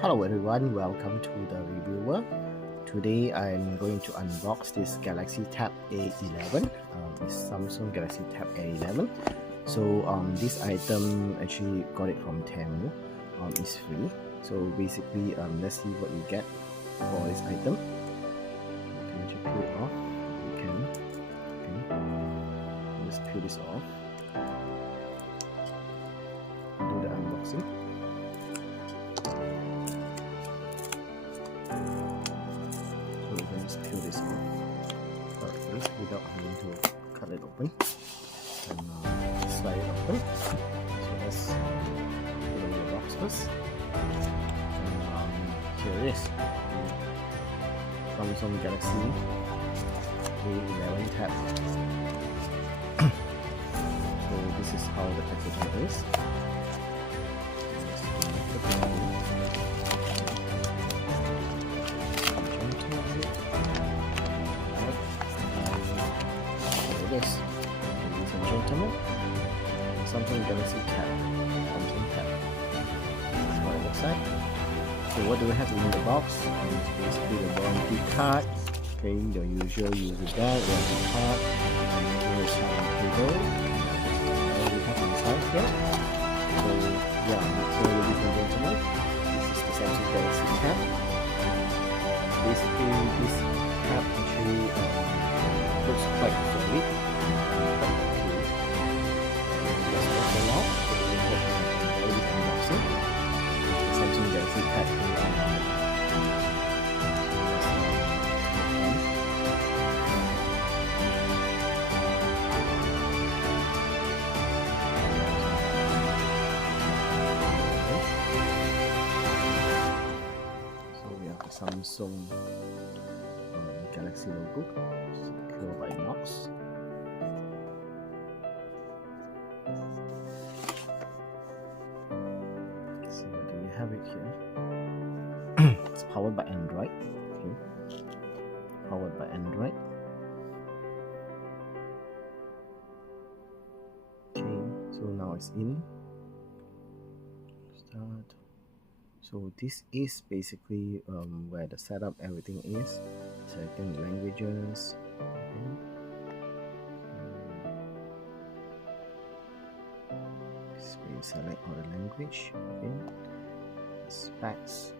Hello everyone, welcome to the reviewer. Today I'm going to unbox this Galaxy Tab A11. This Samsung Galaxy Tab A11. So this item actually got it from Temu. It's free. So basically, let's see what you get for this item. You can just peel it off. You can just peel this off. Do the unboxing. Let's peel this off first without having to cut it open and slide it open. So let's put away the box first. And here it is, Samsung Galaxy A11 Tab. So this is how the packaging is. This, ladies and gentlemen, Samsung Galaxy Tab, Samsung Tab. That's what it looks like. So what do we have in the box? It's basically the warranty card. Okay, your usual user guide, warranty card, and here's the cable. We have inside here. So yeah, so ladies and gentlemen, this is the Samsung Galaxy Tab. Basically, this tab actually looks quite solid. Samsung Galaxy Tab So we have the Samsung Galaxy logo, secured by Knox. So what do we have it here? It's powered by Android. Okay. Powered by Android. Okay, so now it's in. Start. So this is basically where the setup, everything is. Second, languages. Okay. So you select all the language. Okay. Specs.